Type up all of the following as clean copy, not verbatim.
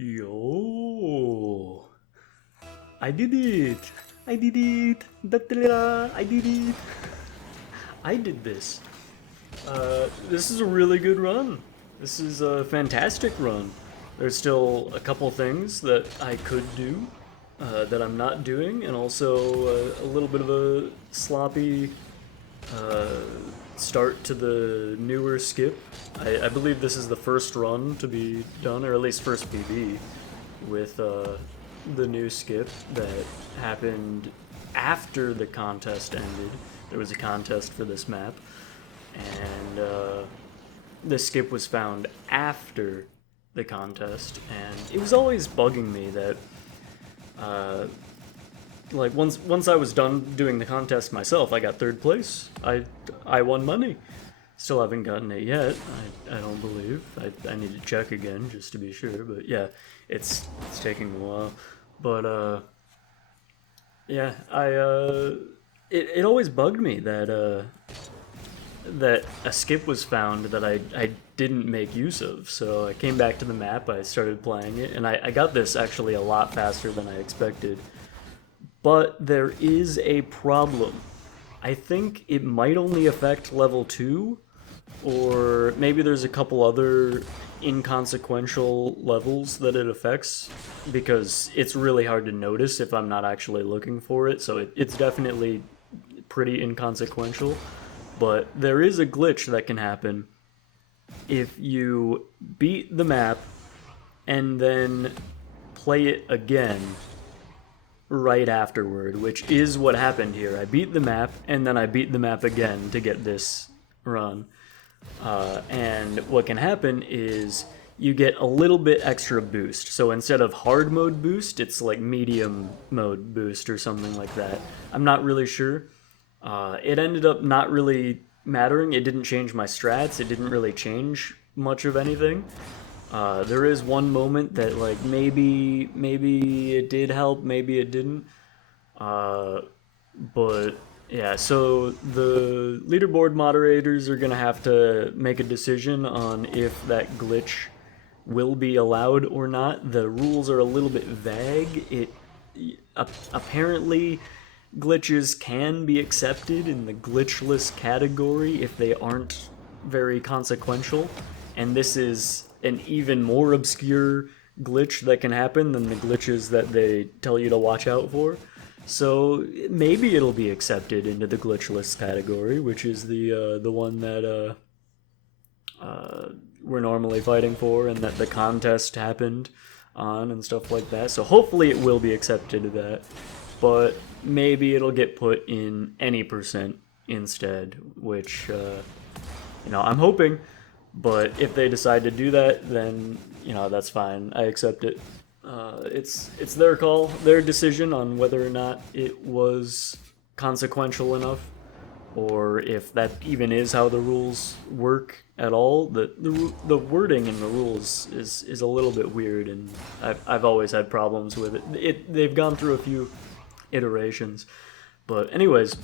Yo, I did it! I did it! Da-da-da, I did it! I did this. This is a really good run. This is a fantastic run. There's still a couple things that I could do that I'm not doing, and also a little bit of a sloppy uh, start to the newer skip. I believe this is the first run to be done, or at least first PB, with the new skip that happened after the contest ended. There was a contest for this map, and the skip was found after the contest, and it was always bugging me that uh, like once I was done doing the contest myself, I got third place. I won money. Still haven't gotten it yet. I don't believe. I need to check again just to be sure. But yeah, it's taking a while. But yeah, it always bugged me that that a skip was found that I didn't make use of. So I came back to the map. I started playing it, and I got this actually a lot faster than I expected. But there is a problem. I think it might only affect level 2, or maybe there's a couple other inconsequential levels that it affects, because it's really hard to notice if I'm not actually looking for it, so it's definitely pretty inconsequential. But there is a glitch that can happen if you beat the map and then play it again right afterward, which is what happened here. I beat the map, and then I beat the map again to get this run. And what can happen is you get a little bit extra boost. So instead of hard mode boost, it's like medium mode boost or something like that. I'm not really sure. It ended up not really mattering. It didn't change my strats. It didn't really change much of anything. There is one moment that like maybe it did help, maybe it didn't. But yeah, so the leaderboard moderators are gonna have to make a decision on if that glitch will be allowed or not. The rules are a little bit vague. Apparently glitches can be accepted in the glitchless category if they aren't very consequential, and this is an even more obscure glitch that can happen than the glitches that they tell you to watch out for. So maybe it'll be accepted into the glitchless category, which is the one that we're normally fighting for, and that the contest happened on and stuff like that. So hopefully it will be accepted to that, but maybe it'll get put in any percent instead, which I'm hoping. But if they decide to do that, then that's fine. I accept it. It's their call, their decision on whether or not it was consequential enough, or if that even is how the rules work at all. The wording in the rules is a little bit weird, and I've always had problems with it. They've gone through a few iterations, but anyways.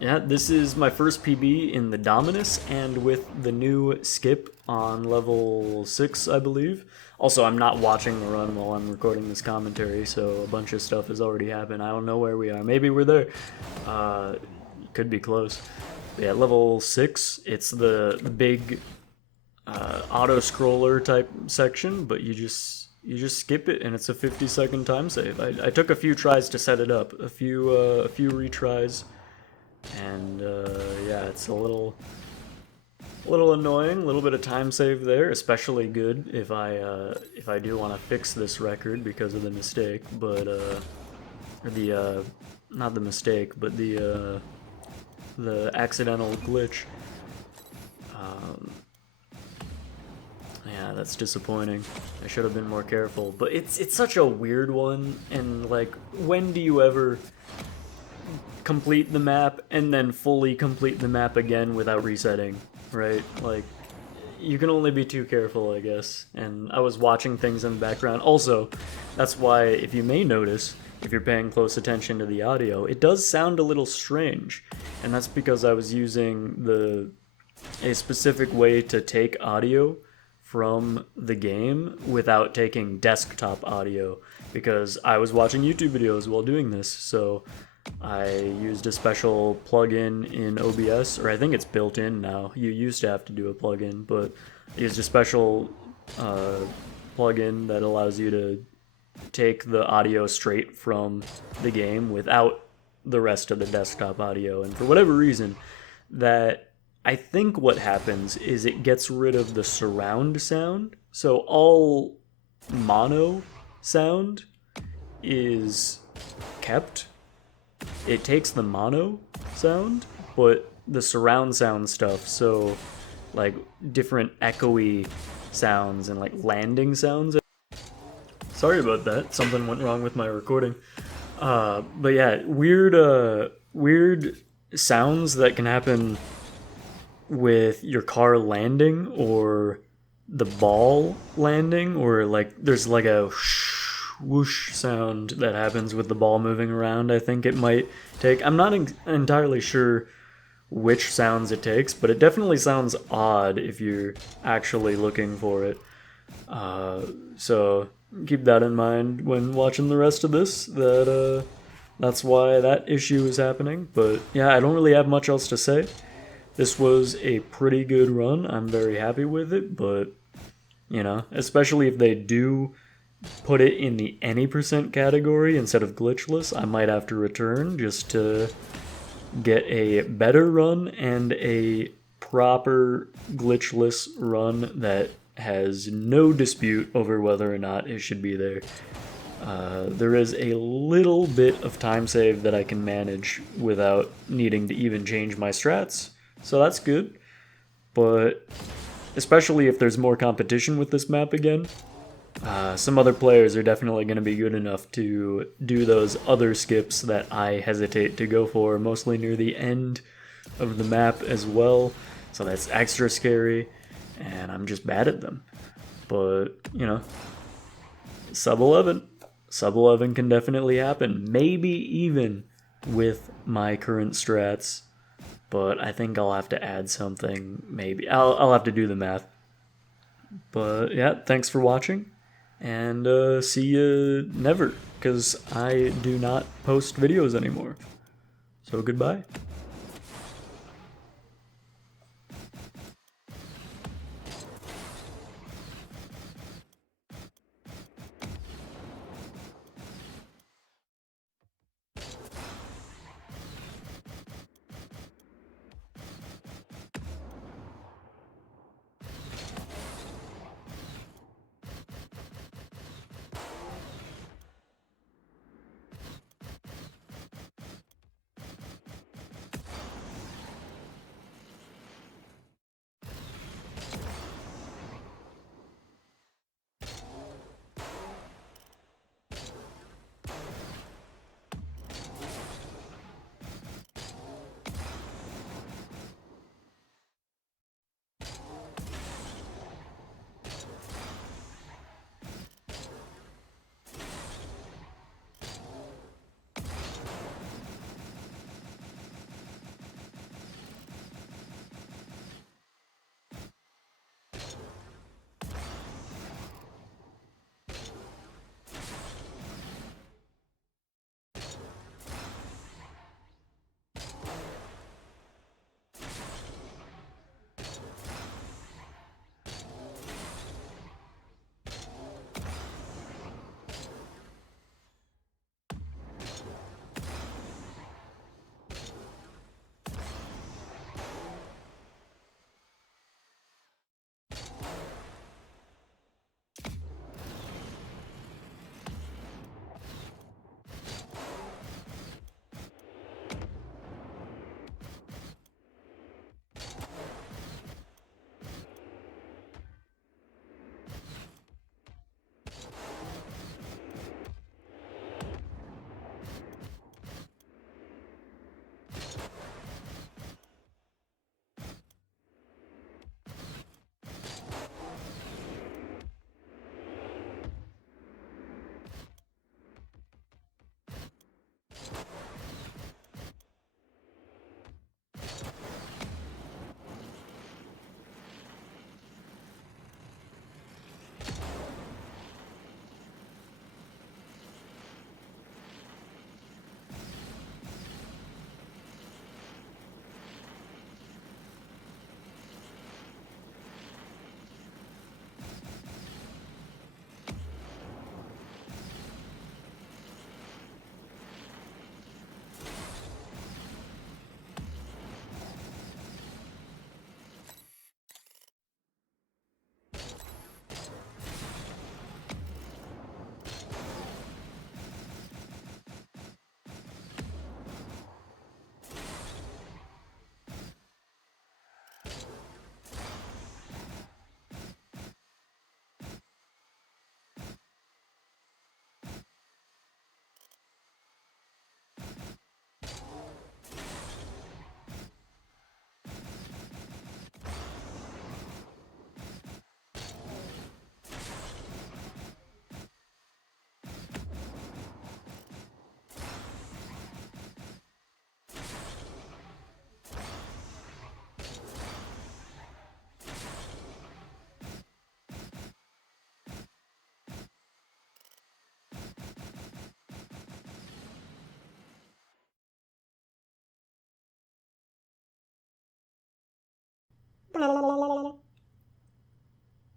Yeah, this is my first PB in the Dominus, and with the new skip on level 6, I believe. Also, I'm not watching the run while I'm recording this commentary, so a bunch of stuff has already happened. I don't know where we are. Maybe we're there. Could be close. But yeah, level 6, it's the big auto-scroller type section, but you just skip it, and it's a 50-second time save. I took a few tries to set it up, a few retries. And yeah, it's a little annoying. A little bit of time save there, especially good if I do want to fix this record because of the mistake. But not the mistake, but the accidental glitch. Yeah, that's disappointing. I should have been more careful. But it's such a weird one, and like, when do you ever complete the map and then fully complete the map again without resetting, right? Like, you can only be too careful, I guess. And I was watching things in the background. Also, that's why, if you may notice, if you're paying close attention to the audio, it does sound a little strange. And that's because I was using a specific way to take audio from the game without taking desktop audio because I was watching YouTube videos while doing this. So I used a special plugin in OBS, or I think it's built in now. You used to have to do a plugin, but I used a special uh, plugin that allows you to take the audio straight from the game without the rest of the desktop audio. And for whatever reason, that I think what happens is it gets rid of the surround sound. So all mono sound is kept. It takes the mono sound, but the surround sound stuff, so like different echoey sounds and like landing sounds. Sorry about that. Something went wrong with my recording. But yeah, weird sounds that can happen with your car landing or the ball landing, or like there's like a whoosh sound that happens with the ball moving around. I think it might take. I'm not entirely sure which sounds it takes, but it definitely sounds odd if you're actually looking for it. So keep that in mind when watching the rest of this. That's why that issue is happening. But yeah, I don't really have much else to say. This was a pretty good run. I'm very happy with it, but you know, especially if they do put it in the any percent category instead of glitchless, I might have to return just to get a better run and a proper glitchless run that has no dispute over whether or not it should be there. There is a little bit of time save that I can manage without needing to even change my strats, so that's good. But especially if there's more competition with this map again, some other players are definitely going to be good enough to do those other skips that I hesitate to go for, mostly near the end of the map as well. So that's extra scary, and I'm just bad at them. But, you know, sub 11. Sub 11 can definitely happen. Maybe even with my current strats. But I think I'll have to add something, maybe. I'll have to do the math. But yeah, thanks for watching. And see you never, because I do not post videos anymore. So goodbye.